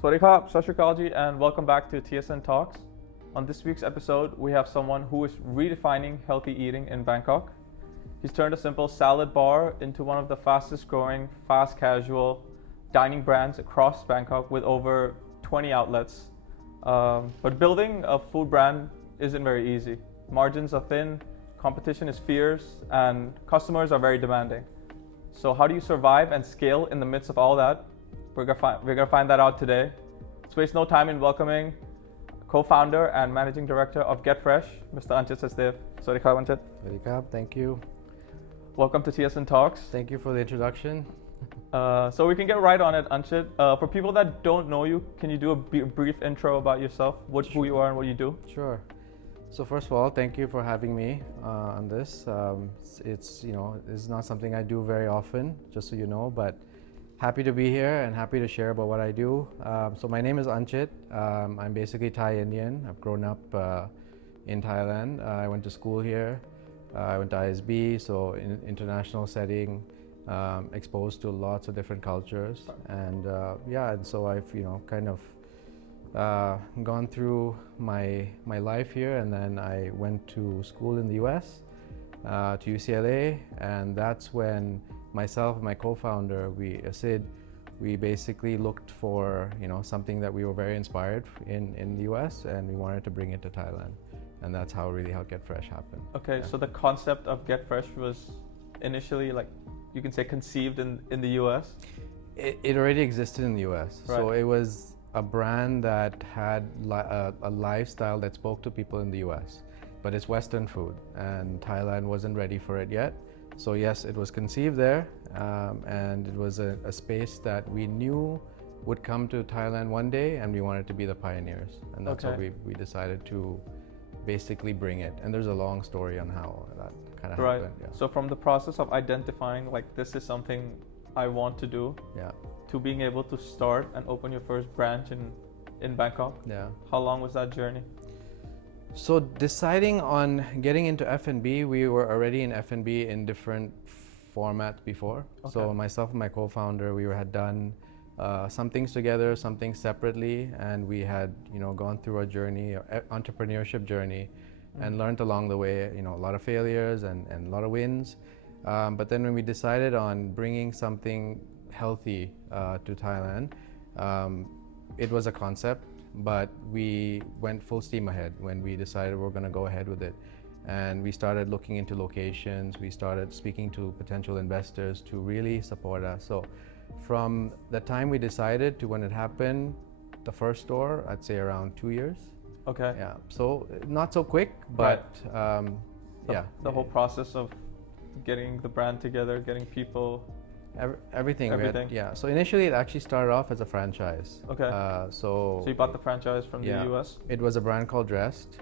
Swadikap, Sashrikal and welcome back to TSN Talks. On this week's episode, we have someone who is redefining healthy eating in Bangkok. He's turned a simple salad bar into one of the fastest growing, fast casual dining brands across Bangkok with over 20 outlets. But building a food brand isn't very easy. Margins are thin, competition is fierce, and customers are very demanding. So how do you survive and scale in the midst of all that? We're gonna find that out today. Let's waste no time in welcoming co-founder and managing director of GetFresh, Mr. Anchit Sachdev. Swadikap, Anchit. Swadikap, thank you. Welcome to TSN Talks. Thank you for the introduction. So we can get right on it, Anchit. For people that don't know you, can you do a brief intro about yourself, who you are and what you do? Sure. So first of all, thank you for having me on this. It's not something I do very often, just so you know, but happy to be here and happy to share about what I do. So my name is Anchit. I'm basically Thai Indian. I've grown up in Thailand. I went to school here. I went to ISB, so in international setting, exposed to lots of different cultures, and and so I've kind of gone through my life here, and then I went to school in the US, to UCLA, and that's when myself and my co-founder, Sid, we basically looked for something that we were very inspired in the US, and we wanted to bring it to Thailand, and that's how GetFresh happened. Okay, so the concept of GetFresh was initially, like, you can say, conceived in the US? It already existed in the US, right. So it was a brand that had a lifestyle that spoke to people in the US, but it's Western food, and Thailand wasn't ready for it yet. So yes, it was conceived there, and it was a space that we knew would come to Thailand one day, and we wanted to be the pioneers, and that's how we decided to basically bring it. And there's a long story on how that kind of happened. Yeah. So from the process of identifying, like, this is something I want to do, to being able to start and open your first branch in Bangkok, how long was that journey? So deciding on getting into F&B, we were already in F&B in different formats before. Okay. So myself and my co-founder, we had done some things together, some things separately, and we had gone through a journey, entrepreneurship journey, and learned along the way, a lot of failures and a lot of wins. But then when we decided on bringing something healthy to Thailand, it was a concept, but we went full steam ahead when we decided we're going to go ahead with it. And we started looking into locations, we started speaking to potential investors to really support us. So from the time we decided to when it happened, the first store, I'd say around 2 years. Okay. Yeah, so not so quick, but right. The whole process of getting the brand together, getting people... Everything. So initially it actually started off as a franchise. Okay. So you bought the franchise from the US? It was a brand called Dressed,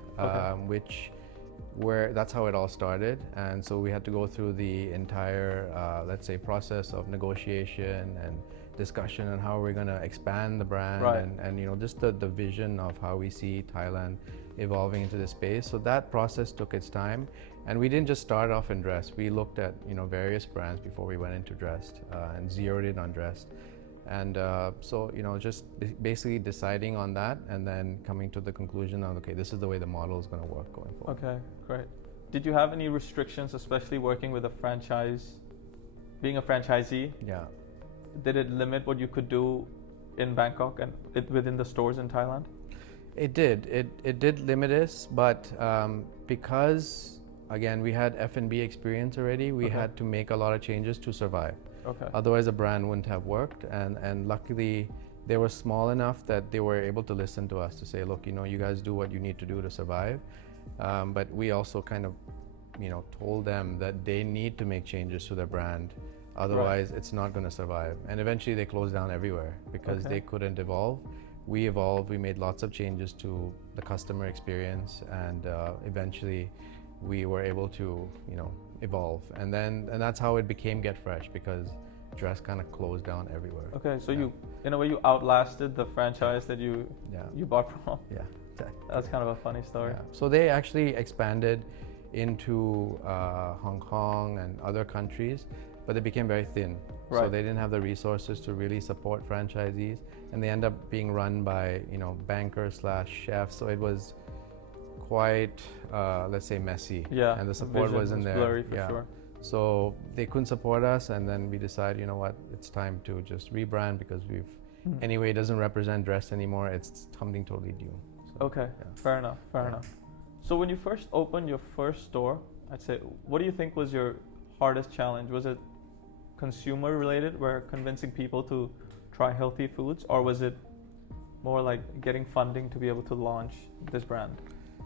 that's how it all started. And so we had to go through the entire, let's say, process of negotiation and discussion on how we're going to expand the brand, right. and just the vision of how we see Thailand evolving into this space. So that process took its time, and we didn't just start off in Dressed. We looked at various brands before we went into Dressed, and zeroed in on Dressed. And so just basically deciding on that, and then coming to the conclusion of, okay, this is the way the model is going to work going forward. Okay, great. Did you have any restrictions, especially working with a franchise, being a franchisee? Yeah. Did it limit what you could do in Bangkok and within the stores in Thailand? It did. It did limit us, but because, again, we had F&B experience already, we had to make a lot of changes to survive. Okay. Otherwise, the brand wouldn't have worked. And luckily, they were small enough that they were able to listen to us to say, look, you guys do what you need to do to survive. But we also kind of, told them that they need to make changes to their brand. Otherwise, it's not going to survive. And eventually, they closed down everywhere because they couldn't evolve. We evolved. We made lots of changes to the customer experience, and eventually, we were able to, evolve. And that's how it became GetFresh, because Dress kind of closed down everywhere. Okay, so you, in a way, you outlasted the franchise that you bought from. Yeah, exactly. That's kind of a funny story. Yeah. So they actually expanded into Hong Kong and other countries. but they became very thin. Right. So they didn't have the resources to really support franchisees, and they end up being run by bankers / chefs. So it was quite let's say messy. Yeah. And the support wasn't there. Blurry for sure. So they couldn't support us, and then we decided, you know what, it's time to just rebrand because we've anyway, it doesn't represent dress anymore. It's something totally new. So, okay, fair enough. So when you first opened your first store, I'd say, what do you think was your hardest challenge? Was it consumer related, where convincing people to try healthy foods, or was it more like getting funding to be able to launch this brand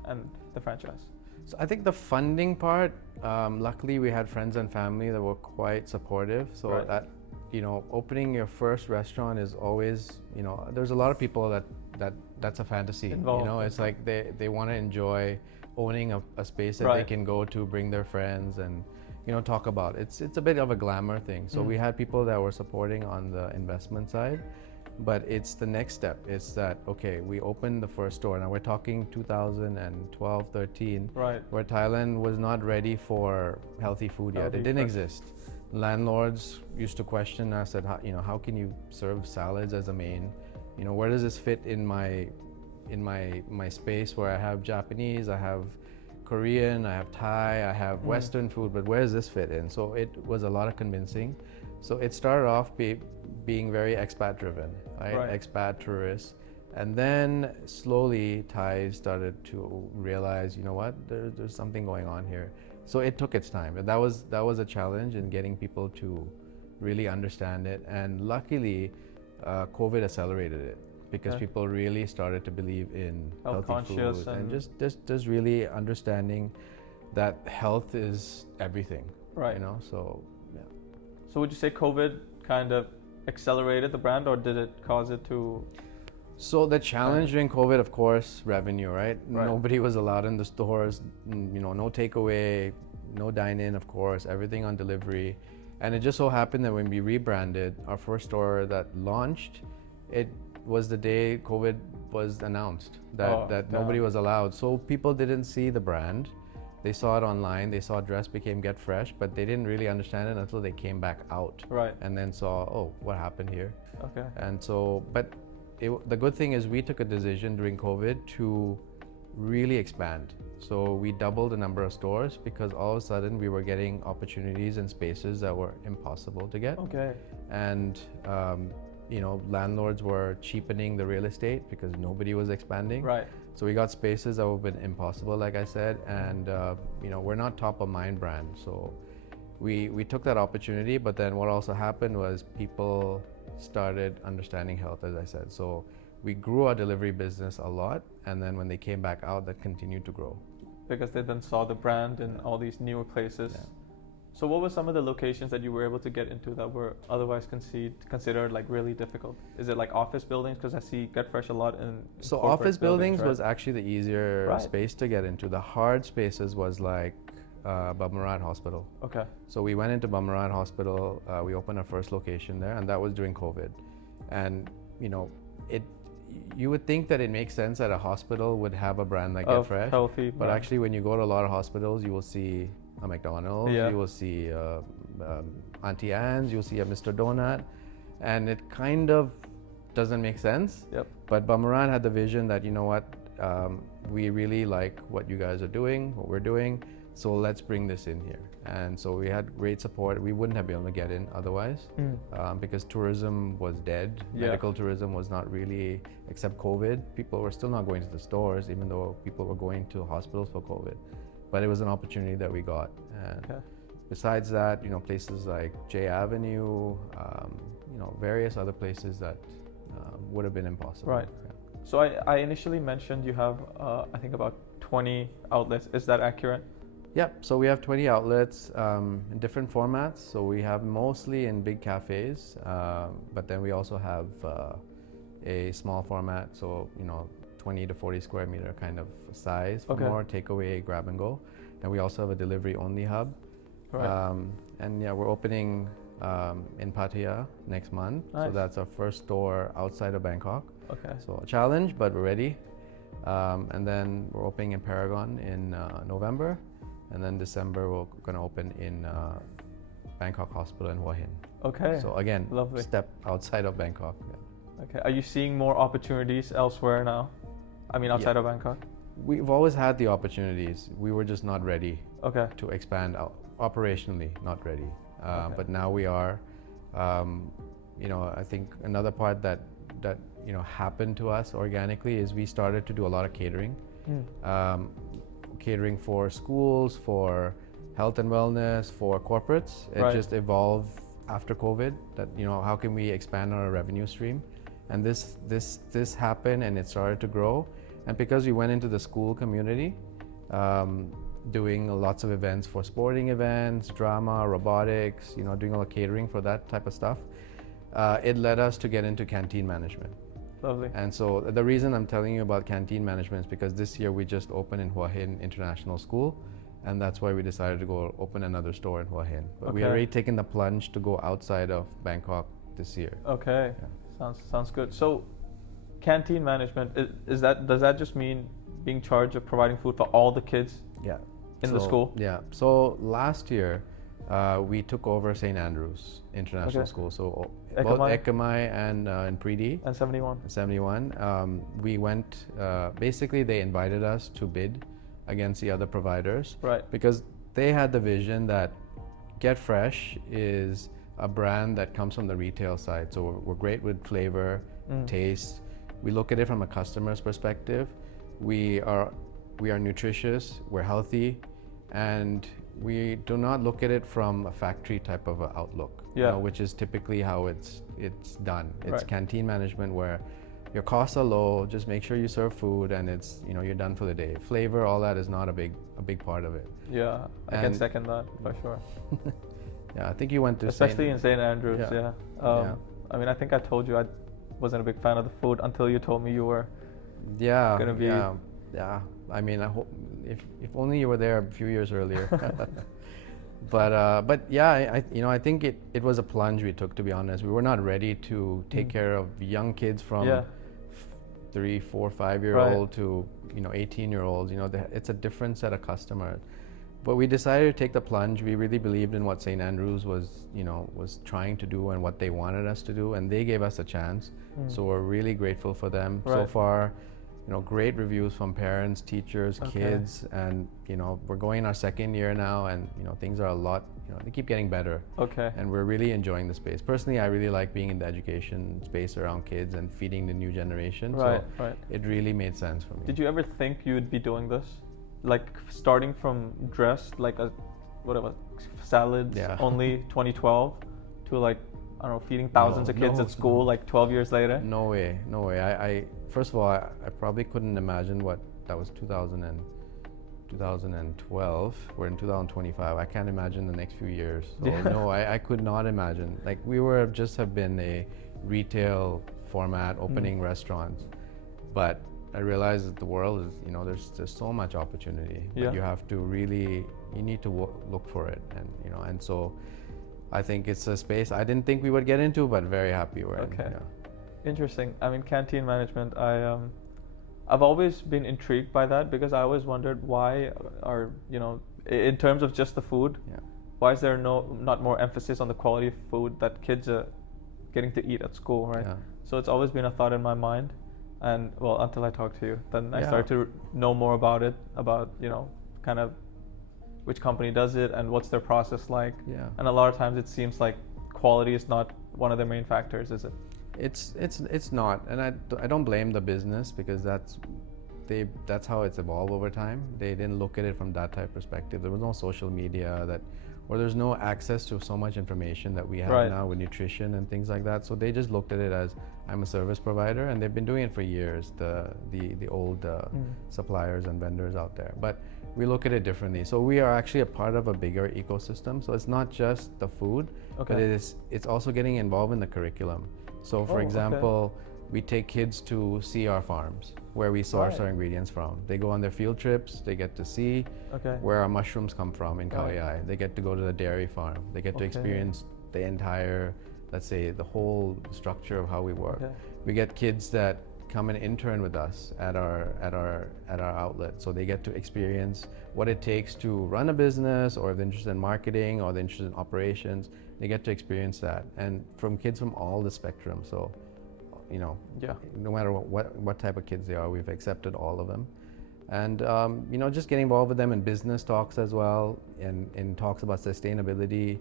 and the franchise? So I think the funding part, luckily we had friends and family that were quite supportive. So right. that, opening your first restaurant is always, there's a lot of people that's a fantasy. Involved. It's like they want to enjoy owning a space that right. they can go to, bring their friends and, talk about. It's a bit of a glamour thing. So we had people that were supporting on the investment side, but it's the next step. It's that, okay, we opened the first store. Now we're talking 2012, 13, right. where Thailand was not ready for healthy food yet. It didn't exist. Landlords used to question us that, how can you serve salads as a main? Where does this fit in my space where I have Japanese, I have Korean, I have Thai, I have Western food, but where does this fit in? So it was a lot of convincing. So it started off being very expat driven, right? Expat tourists. And then slowly Thais started to realize, there's something going on here. So it took its time. And that was a challenge in getting people to really understand it. And luckily, COVID accelerated it, because people really started to believe in healthy food and just really understanding that health is everything. Right. So yeah. So would you say COVID kind of accelerated the brand, or did it cause it to? So the challenge during COVID, of course, revenue, right? Nobody was allowed in the stores, no takeaway, no dine-in, of course, everything on delivery. And it just so happened that when we rebranded, our first store that launched, it was the day COVID was announced that nobody was allowed. So people didn't see the brand. They saw it online. They saw dress became GetFresh, but they didn't really understand it until they came back out. Right. And then saw, what happened here? Okay. And so, but the good thing is we took a decision during COVID to really expand. So we doubled the number of stores, because all of a sudden we were getting opportunities and spaces that were impossible to get. Okay. And landlords were cheapening the real estate because nobody was expanding. Right. So we got spaces that would have been impossible, like I said, and we're not top of mind brand. So we took that opportunity, but then what also happened was people started understanding health, as I said. So we grew our delivery business a lot, and then when they came back out, that continued to grow. Because they then saw the brand in all these newer places. Yeah. So what were some of the locations that you were able to get into that were otherwise considered like really difficult? Is it like office buildings? Because I see GetFresh a lot in So corporate office buildings right? was actually the easier space to get into. The hard spaces was like Bumrungrad Hospital. Okay. So we went into Bumrungrad Hospital. We opened our first location there, and that was during COVID. And you would think that it makes sense that a hospital would have a brand like GetFresh, healthy, but actually when you go to a lot of hospitals, you will see a McDonald's, you will see Auntie Anne's, you'll see a Mr. Donut, and it kind of doesn't make sense. Yep. But Bumrungrad had the vision that, we really like what you guys are doing, what we're doing, so let's bring this in here. And so we had great support. We wouldn't have been able to get in otherwise, because tourism was dead. Medical tourism was not really, except COVID. People were still not going to the stores, even though people were going to hospitals for COVID. But it was an opportunity that we got. And besides that, places like J Avenue, various other places that would have been impossible. Right. Yeah. So I initially mentioned you have, I think about 20 outlets. Is that accurate? Yep. So we have 20 outlets in different formats. So we have mostly in big cafes, but then we also have a small format. So 20 to 40 square meter kind of size for more takeaway, grab and go. And we also have a delivery only hub. Right. And we're opening in Pattaya next month. Nice. So that's our first store outside of Bangkok. Okay. So a challenge, but we're ready. And then we're opening in Paragon in November. And then December we're going to open in Bangkok Hospital in Hua Hin. Okay. So again, Lovely. step outside of Bangkok. Yeah. Okay. Are you seeing more opportunities elsewhere now? I mean, outside of Bangkok? We've always had the opportunities. We were just not ready Okay. to expand out operationally, not ready. Okay. But now we are. I think another part that happened to us organically is we started to do a lot of catering. Catering for schools, for health and wellness, for corporates. It just evolved after COVID that, how can we expand our revenue stream? And this happened and it started to grow. And because we went into the school community, doing lots of events for sporting events, drama, robotics, doing all the catering for that type of stuff, it led us to get into canteen management. Lovely. And so the reason I'm telling you about canteen management is because this year we just opened in Hua Hin International School, and that's why we decided to go open another store in Hua Hin. But we already taken the plunge to go outside of Bangkok this year. Okay. Yeah. Sounds good. So canteen management, does that just mean being charged of providing food for all the kids in the school? Yeah. So last year we took over St. Andrews International School. So both Ekamai and Preedy. And 71. 71. We went, basically they invited us to bid against the other providers. Right. Because they had the vision that GetFresh is a brand that comes from the retail side. So we're great with flavor, taste. We look at it from a customer's perspective. We are nutritious, we're healthy, and we do not look at it from a factory type of a outlook, which is typically how it's done. It's canteen management where your costs are low, just make sure you serve food and it's, you're done for the day. Flavor, all that is not a big part of it. Yeah, I can second that for sure. Yeah, I think you went to especially in St. Andrews, I mean, I think I told you I wasn't a big fan of the food until you told me you were gonna be. Yeah. I mean, I hope if only you were there a few years earlier. But yeah, I think it was a plunge we took, to be honest. We were not ready to take care of young kids from 3, 4, 5-year-old to 18-year-olds. It's a different set of customers. But we decided to take the plunge. We really believed in what St. Andrews was trying to do and what they wanted us to do, and they gave us a chance. So we're really grateful for them. So far, great reviews from parents, teachers, kids, and we're going our second year now, and things are a lot. They keep getting better. Okay. And we're really enjoying the space. Personally, I really like being in the education space around kids and feeding the new generation. Right. It really made sense for me. Did you ever think you would be doing this? Like starting from dressed like a salads only 2012 to like, I don't know, feeding thousands of kids at school like 12 years later? No way. I first of all, I probably couldn't imagine what that was 2012. We're in 2025. I can't imagine the next few years. So no, I could not imagine. Like we have been a retail format, opening restaurants, but I realized that the world is, there's so much opportunity. But you have to really, you need to look for it, and so I think it's a space I didn't think we would get into, but very happy we're in. Yeah. Interesting. I mean, canteen management, I've always been intrigued by that because I always wondered why are, in terms of just the food, why is there not more emphasis on the quality of food that kids are getting to eat at school, right? Yeah. So it's always been a thought in my mind. And well, until I talked to you, then I started to know more about it, about, kind of which company does it and what's their process like. Yeah. And a lot of times it seems like quality is not one of the main factors, is it? It's not, and I don't blame the business because that's how it's evolved over time. They didn't look at it from that type of perspective. There was no social media or there's no access to so much information that we have now with nutrition and things like that. So they just looked at it as, I'm a service provider, and they've been doing it for years, the old suppliers and vendors out there. But we look at it differently. So we are actually a part of a bigger ecosystem. So it's not just the food, but it's also getting involved in the curriculum. So for example, we take kids to see our farms where we source our ingredients from. They go on their field trips, they get to see where our mushrooms come from in Khao. They get to go to the dairy farm. They get to experience the entire, let's say, the whole structure of how we work. We get kids that come and intern with us at our outlet. So they get to experience what it takes to run a business, or if they're interested in marketing or they're interested in operations, they get to experience that. And from kids from all the spectrum. So, no matter what type of kids they are, we've accepted all of them. And just getting involved with them in business talks as well, and in talks about sustainability,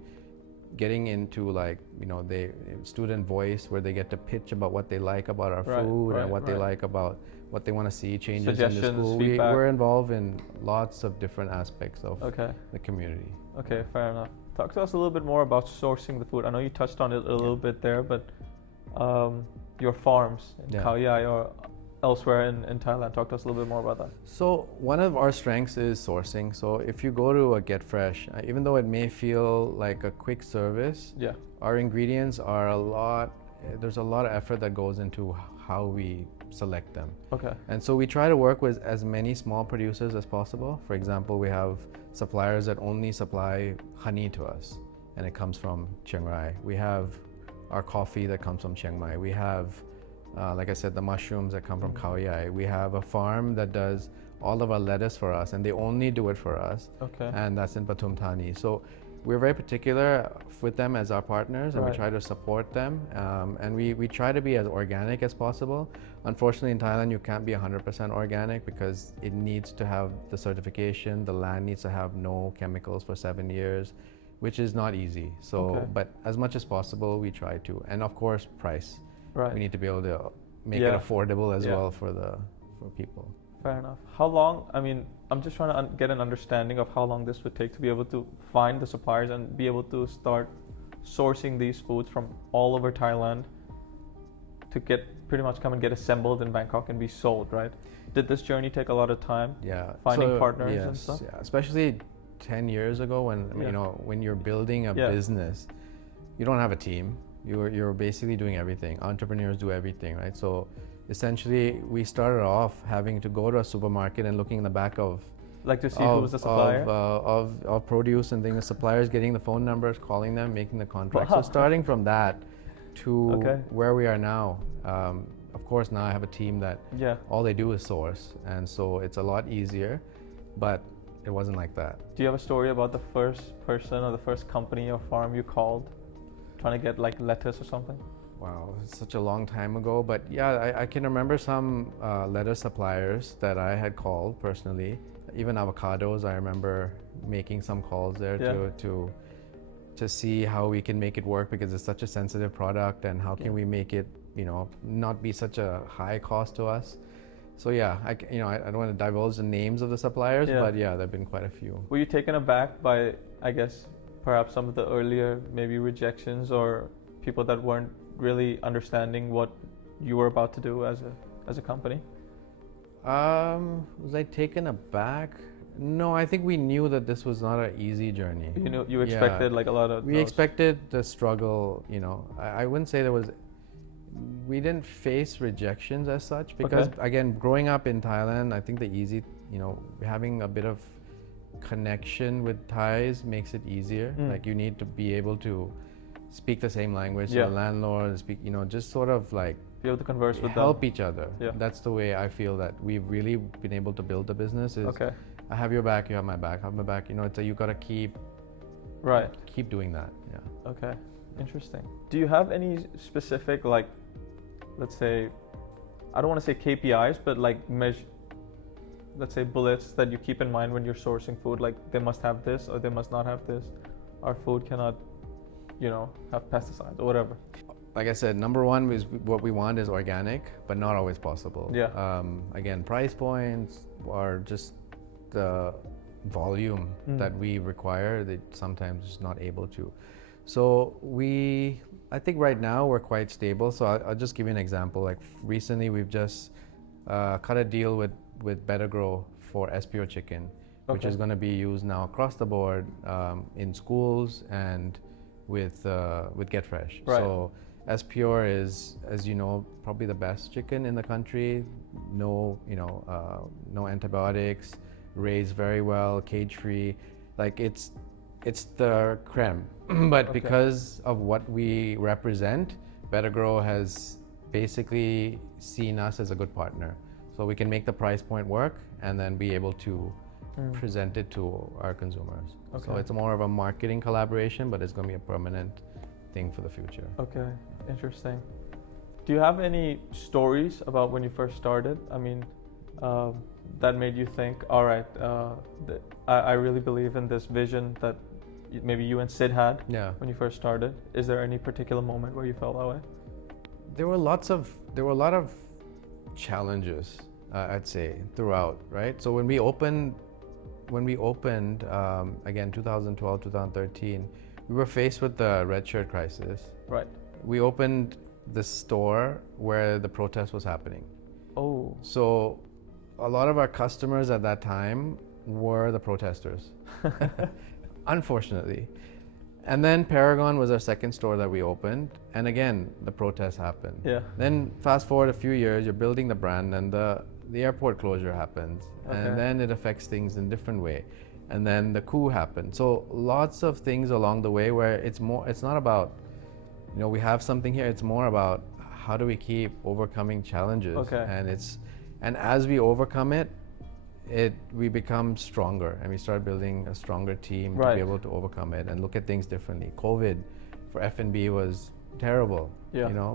getting into the student voice, where they get to pitch about what they like about our food and what they like about what they want to see changes in the school. We're involved in lots of different aspects of the community. Okay, fair enough. Talk to us a little bit more about sourcing the food. I know you touched on it a little bit there, but your farms in Khao Yai or elsewhere in Thailand. Talk to us a little bit more about that. So one of our strengths is sourcing. So if you go to a GetFresh, even though it may feel like a quick service, our ingredients are there's a lot of effort that goes into how we select them. Okay. And so we try to work with as many small producers as possible. For example, we have suppliers that only supply honey to us, and it comes from Chiang Rai. We have our coffee that comes from Chiang Mai. We have like I said, the mushrooms that come from Khao Yai. We have a farm that does all of our lettuce for us, and they only do it for us. Okay. And that's in Pathum Thani. So we're very particular with them as our partners, and we try to support them. And we try to be as organic as possible. Unfortunately, in Thailand, you can't be 100% organic because it needs to have the certification. The land needs to have no chemicals for 7 years, which is not easy. So, but as much as possible, we try to. And of course, price. Right. We need to be able to make it affordable as well for people. Fair enough. How long, I'm just trying to get an understanding of how long this would take to be able to find the suppliers and be able to start sourcing these foods from all over Thailand to pretty much come and get assembled in Bangkok and be sold, right? Did this journey take a lot of time? Yeah. Finding partners and stuff? Yeah, especially 10 years ago when you're building a business, you don't have a team. You're basically doing everything. Entrepreneurs do everything, right? So essentially, we started off having to go to a supermarket and looking in the back of to see who was the supplier of produce and things. The suppliers, getting the phone numbers, calling them, making the contract. So starting from that to where we are now. Of course, now I have a team that all they do is source, and so it's a lot easier. But it wasn't like that. Do you have a story about the first person or the first company or farm you called, trying to get lettuce or something? Wow, it's such a long time ago, but I can remember some lettuce suppliers that I had called personally. Even avocados, I remember making some calls there to see how we can make it work, because it's such a sensitive product, and how can we make it not be such a high cost to us. So I don't want to divulge the names of the suppliers, but there've been quite a few. Were you taken aback by, I guess, perhaps some of the earlier maybe rejections or people that weren't really understanding what you were about to do as a company? Was I taken aback? No, I think we knew that this was not an easy journey. You expected a lot of. We expected the struggle. I wouldn't say we didn't face rejections as such, because again, growing up in Thailand, I think having a bit of connection with Thais makes it easier. You need to be able to speak the same language to the landlord, just sort of be able to converse with them, help each other. That's the way I feel that we've really been able to build the business. I have your back, you have my back. I have my back. You gotta keep doing that. Okay, interesting. Do you have any specific let's say, I don't want to say KPIs, but let's say bullets that you keep in mind when you're sourcing food, they must have this or they must not have this. Our food cannot, have pesticides or whatever. Like I said, number one is what we want is organic, but not always possible. Again, price points are just the volume that we require, that sometimes just not able to. So I think right now we're quite stable. So I'll just give you an example. Recently we've just cut a deal with Better Grow for SPO chicken, which is going to be used now across the board in schools and with GetFresh. So SPO is, as you know, probably the best chicken in the country. No antibiotics, raised very well, cage-free. It's the creme. But because of what we represent, Better Grow has basically seen us as a good partner. So we can make the price point work and then be able to present it to our consumers. Okay. So it's more of a marketing collaboration, but it's going to be a permanent thing for the future. Okay, interesting. Do you have any stories about when you first started? I mean, that made you think, all right, I really believe in this vision that maybe you and Sid had when you first started. Is there any particular moment where you felt that way? There were a lot of challenges, I'd say, throughout, right? So when we opened again 2012, 2013, we were faced with the red shirt crisis. Right. We opened the store where the protest was happening. Oh. So a lot of our customers at that time were the protesters, unfortunately. And then Paragon was our second store that we opened, and again the protests happened. Yeah. Then fast forward a few years, you're building the brand, and the airport closure happens, and then it affects things in a different way. And then the coup happened. So lots of things along the way where it's not about, we have something here. It's more about how do we keep overcoming challenges. Okay. And as we overcome it, we become stronger, and we start building a stronger team to be able to overcome it and look at things differently. COVID for F&B was terrible,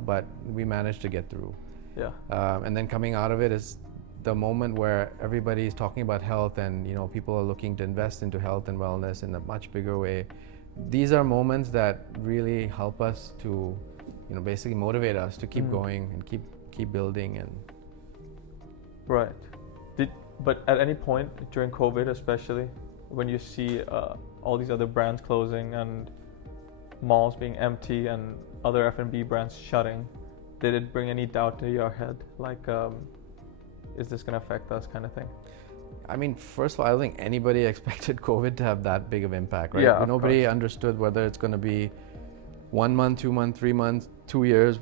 but we managed to get through. Yeah. And then coming out of it is the moment where everybody is talking about health, and people are looking to invest into health and wellness in a much bigger way. These are moments that really help us to, basically motivate us to keep going and keep building. And right. But at any point during COVID, especially when you see all these other brands closing and malls being empty and other F&B brands shutting, did it bring any doubt to your head? Like, is this going to affect us, kind of thing? I mean, first of all, I don't think anybody expected COVID to have that big of impact, right? Yeah, nobody understood whether it's going to be 1 month, 2 months, 3 months, 2 years.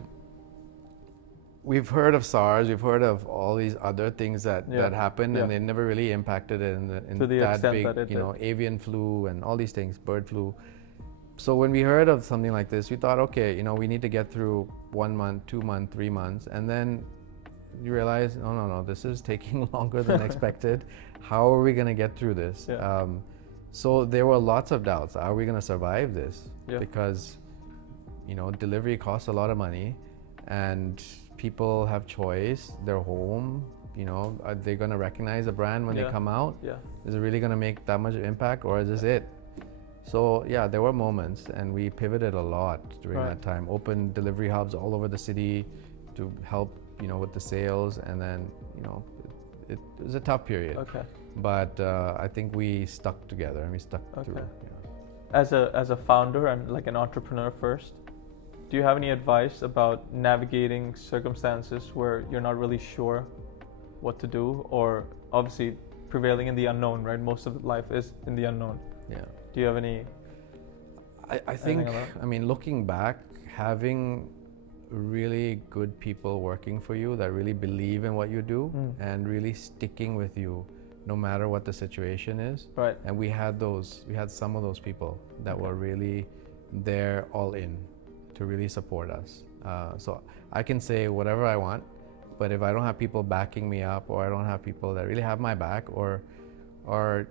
We've heard of SARS, we've heard of all these other things that happened, and they never really impacted it in to the that extent big, that it did. avian flu and all these things, bird flu. So when we heard of something like this, we thought, okay, we need to get through 1 month, 2 months, 3 months, and then you realize, no, this is taking longer than expected. How are we going to get through this? Yeah. So there were lots of doubts. Are we going to survive this? Yeah. Because, delivery costs a lot of money, and people have choice. They're home. Are they going to recognize a brand when they come out? Yeah. Is it really going to make that much impact, or is this it? So yeah, there were moments, and we pivoted a lot during that time. Opened delivery hubs all over the city to help, with the sales, and then, it was a tough period. Okay. But I think we stuck together, and we stuck through. As a founder and like an entrepreneur first, do you have any advice about navigating circumstances where you're not really sure what to do, or obviously prevailing in the unknown, right? Most of life is in the unknown. Yeah. Do you have any? I think, looking back, having really good people working for you that really believe in what you do and really sticking with you no matter what the situation is. Right. And we had some of those people that were really there all in to really support us. So I can say whatever I want, but if I don't have people backing me up, or I don't have people that really have my back, or are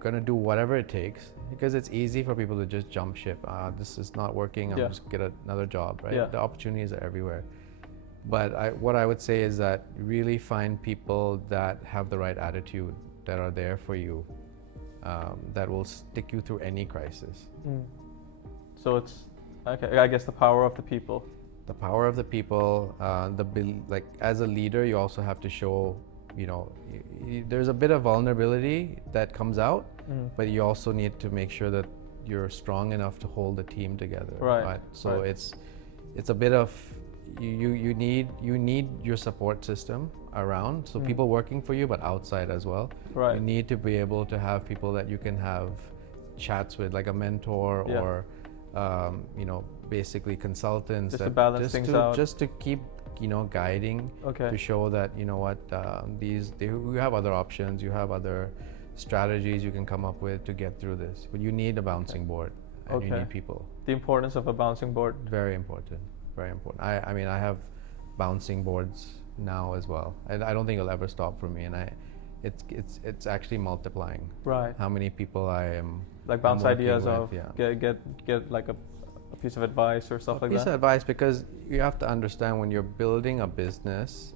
gonna do whatever it takes, because it's easy for people to just jump ship. This is not working, I'll just get another job, right? Yeah. The opportunities are everywhere. But what I would say is that really find people that have the right attitude, that are there for you, that will stick you through any crisis. So it's, okay, I guess the power of the people. The power of the people, as a leader, you also have to show, there's a bit of vulnerability that comes out, but you also need to make sure that you're strong enough to hold the team together. Right. So it's a bit of, you need your support system around, so people working for you, but outside as well. Right. You need to be able to have people that you can have chats with, like a mentor or basically consultants, just to balance things out, just to keep guiding, to show that you have other options, you have other strategies you can come up with to get through this, but you need a bouncing board, and you need people. The importance of a bouncing board. Very important. I have bouncing boards now as well. And I don't think it'll ever stop for me. And it's actually multiplying. Right. How many people I am like bounce I'm working ideas with, of yeah. get like a piece of advice or stuff like piece that. of advice, because you have to understand when you're building a business,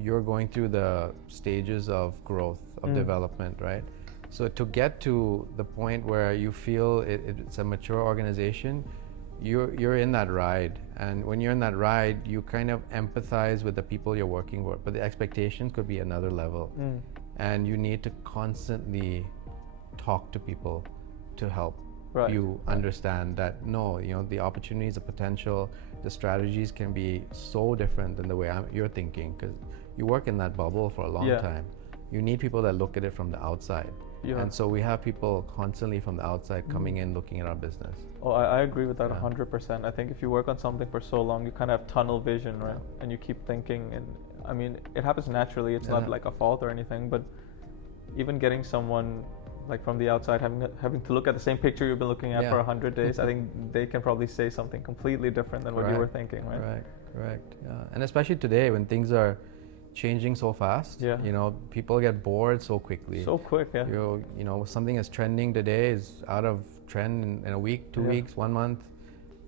you're going through the stages of growth, of development, right? So to get to the point where you feel it's a mature organization, you're in that ride, and when you're in that ride, you kind of empathize with the people you're working with, but the expectations could be another level, and you need to constantly talk to people to help you understand that the opportunities, the potential, the strategies can be so different than the way you're thinking, because you work in that bubble for a long time. You need people that look at it from the outside. And so we have people constantly from the outside coming in, looking at our business. Oh, I agree with that 100%. I think if you work on something for so long, you kind of have tunnel vision, right? And you keep thinking, and I mean, it happens naturally. It's not like a fault or anything, but even getting someone like from the outside, having to look at the same picture you've been looking at for 100 days, I think they can probably say something completely different than what you were thinking, right? Correct. Yeah. And especially today when things are changing so fast, people get bored so quickly. So quick, something is trending today is out of trend in a week, 2 weeks, 1 month.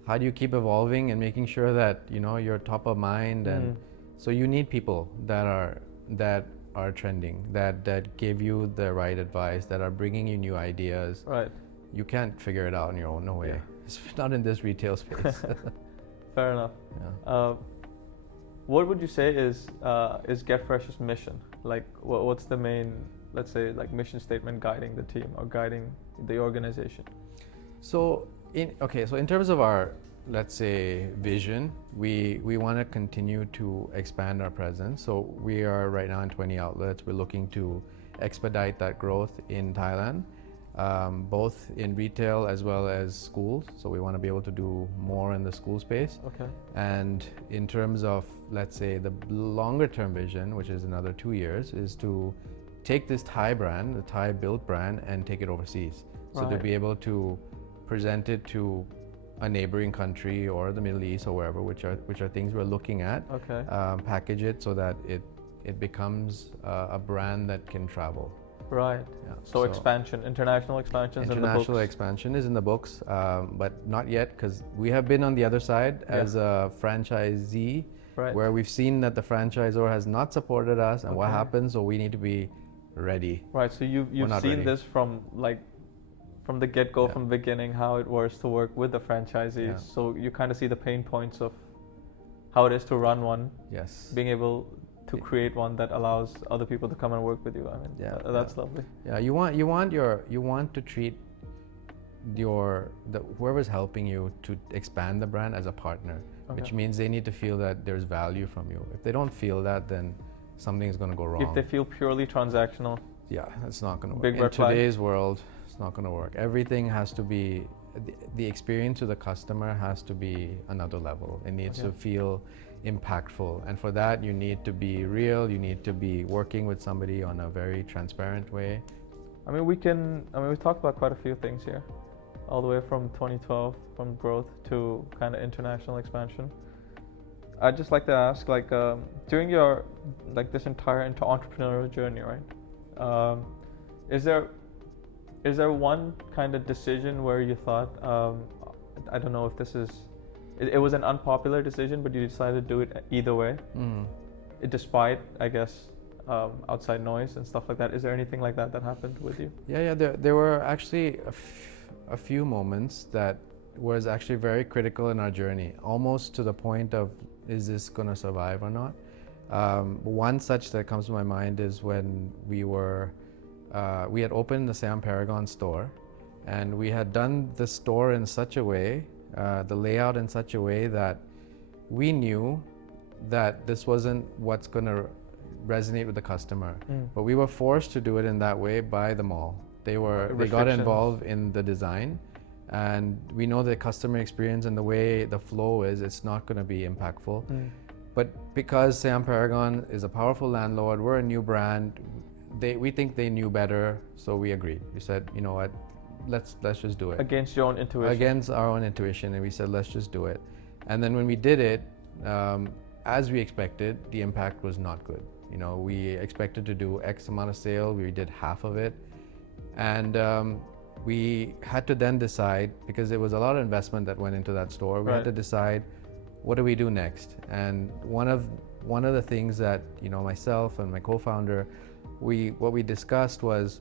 How do you keep evolving and making sure that you're top of mind? And so you need people that are trending, that give you the right advice, that are bringing you new ideas. Right. You can't figure it out on your own. No way. It's not in this retail space. Fair enough. Yeah. What would you say is GetFresh's mission? Like, what's the main, let's say, like mission statement guiding the team or guiding the organization? So in terms of our, let's say, vision, we want to continue to expand our presence. So we are right now in 20 outlets. We're looking to expedite that growth in Thailand, both in retail as well as schools. So we want to be able to do more in the school space. Okay. And in terms of, let's say, the longer term vision, which is another 2 years, is to take this Thai brand, the Thai built brand, and take it overseas. So to be able to present it to a neighboring country or the Middle East or wherever, which are things we're looking at. Okay. Package it so that it becomes a brand that can travel. Right. Yeah. So expansion, international expansion is in the books. International expansion is in the books, but not yet, because we have been on the other side as a franchisee, where we've seen that the franchisor has not supported us, and what happens. So we need to be ready. Right. So you've seen this from the get-go, from the beginning, how it was to work with the franchisees. Yeah. So you kind of see the pain points of how it is to run one. Yes. Being able to create one that allows other people to come and work with you. I mean, that's lovely. Yeah, you want to treat whoever's helping you to expand the brand as a partner, which means they need to feel that there's value from you. If they don't feel that, then something's going to go wrong. If they feel purely transactional, it's not going to work. In today's world, it's not going to work. Everything has to be, the experience to the customer has to be another level. It needs to feel impactful, and for that you need to be real. You need to be working with somebody on a very transparent way. We talked about quite a few things here, all the way from 2012, from growth to kind of international expansion. I'd just like to ask, during your this entire entrepreneurial journey, right? Is there one kind of decision where you thought, I don't know if this is, it was an unpopular decision, but you decided to do it either way, despite, I guess, outside noise and stuff like that? Is there anything like that happened with you? Yeah. There were actually a few moments that was actually very critical in our journey, almost to the point of, is this going to survive or not? One such that comes to my mind is when we had opened the Siam Paragon store, and we had done the store in such a way, the layout in such a way that we knew that this wasn't what's going to resonate with the customer. But we were forced to do it in that way by the mall. They got involved in the design, and we know the customer experience and the way the flow is, it's not going to be impactful. But because Siam Paragon is a powerful landlord, we're a new brand, we think they knew better, so we agreed. We said, you know what, let's just do it. Against your own intuition. Against our own intuition, and we said, let's just do it. And then when we did it, as we expected, the impact was not good. You know, we expected to do X amount of sale, we did half of it. And we had to then decide, because there was a lot of investment that went into that store, we had to decide, what do we do next? And one of the things that, you know, myself and my co-founder, what we discussed was,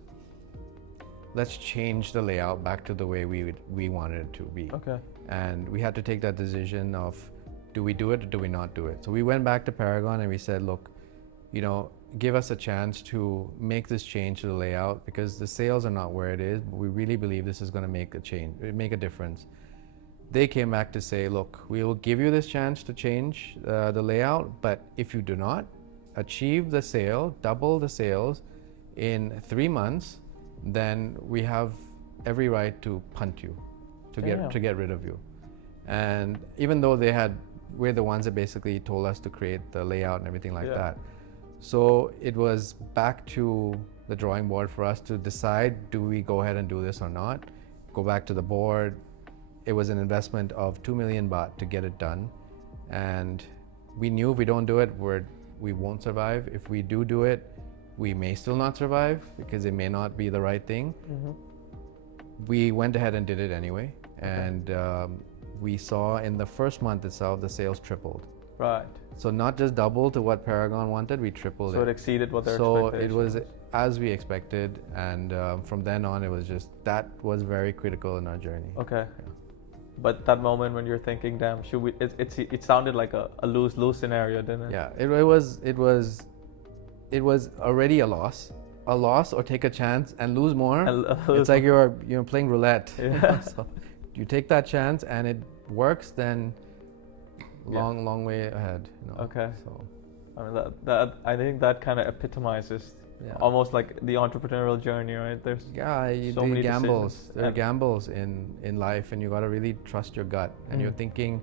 let's change the layout back to the way we wanted it to be. Okay. And we had to take that decision of, do we do it or do we not do it? So we went back to Paragon and we said, look, you know, give us a chance to make this change to the layout, because the sales are not where it is, but we really believe this is going to make a change, make a difference. They came back to say, look, we will give you this chance to change the layout, but if you do not achieve the sale, double the sales in 3 months, then we have every right to punt you, to get rid of you. And even though we're the ones that basically told us to create the layout and everything like that. So it was back to the drawing board for us to decide, do we go ahead and do this or not? Go back to the board. It was an investment of 2 million baht to get it done. And we knew if we don't do it, we won't survive. If we do it, we may still not survive because it may not be the right thing. Mm-hmm. We went ahead and did it anyway. And we saw in the first month itself, the sales tripled. Right. So not just double to what Paragon wanted, we tripled it. So it exceeded what their expectations. So it was as we expected, and from then on, it was just, that was very critical in our journey. Okay. Yeah. But that moment when you're thinking, damn, should we? It sounded like a lose-lose scenario, didn't it? Yeah. It was already a loss or take a chance and lose more. It's like you're playing roulette. Yeah. So you take that chance and it works, then long way ahead. You know? Okay. So I mean that I think that kind of epitomizes almost like the entrepreneurial journey, right? There's so many gambles. There are gambles in life, and you got to really trust your gut. And you're thinking,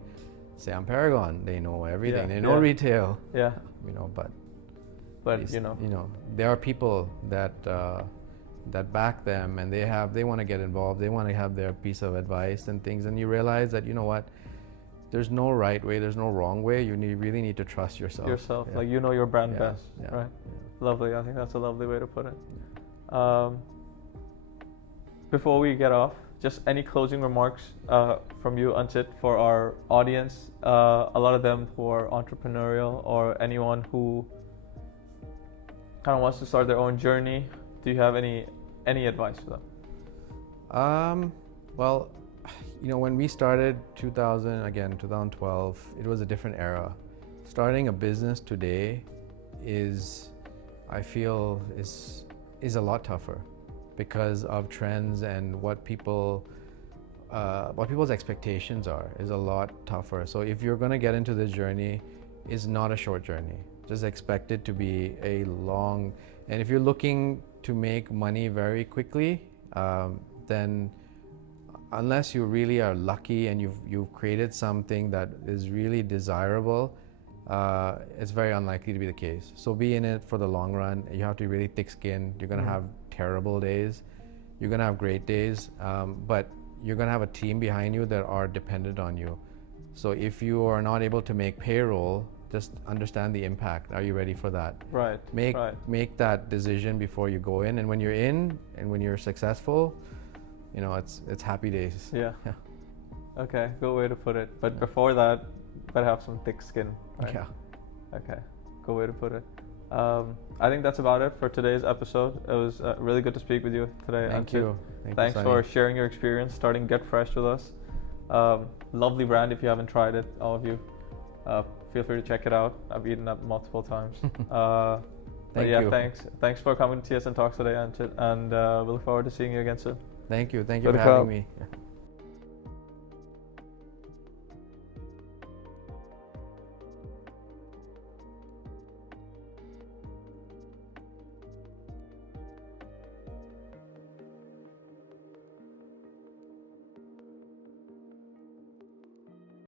say, I'm Paragon. They know everything. They know retail. Yeah. You know, but least, you know, there are people that back them, and they want to get involved. They want to have their piece of advice and things. And you realize that, you know what, there's no right way, there's no wrong way. You really need to trust yourself. Like, you know your brand best, right? Yeah. Lovely. I think that's a lovely way to put it. Before we get off, just any closing remarks from you, Anchit, for our audience, a lot of them who are entrepreneurial or anyone who kind of wants to start their own journey. Do you have any advice for them? Well, you know, when we started 2012, it was a different era. Starting a business today I feel is a lot tougher because of trends, and what people's expectations is a lot tougher. So if you're going to get into this journey, it's not a short journey. Just expect it to be a long, and if you're looking to make money very quickly, then unless you really are lucky and you've created something that is really desirable, it's very unlikely to be the case. So be in it for the long run. You have to be really thick-skinned. You're going to have terrible days. You're going to have great days, but you're going to have a team behind you that are dependent on you. So if you are not able to make payroll, just understand the impact. Are you ready for that? Right. Make that decision before you go in. And when you're in and when you're successful, you know, it's happy days. Yeah. Okay, good way to put it. But before that, better have some thick skin. Right? Yeah. Okay, good way to put it. I think that's about it for today's episode. It was really good to speak with you today. Thank you. Thanks for sharing your experience, starting GetFresh with us. Lovely brand. If you haven't tried it, all of you, feel free to check it out. I've eaten it multiple times. Thank you. Thanks for coming to TSN Talks today, Anchit, and we look forward to seeing you again soon. Thank you for having me.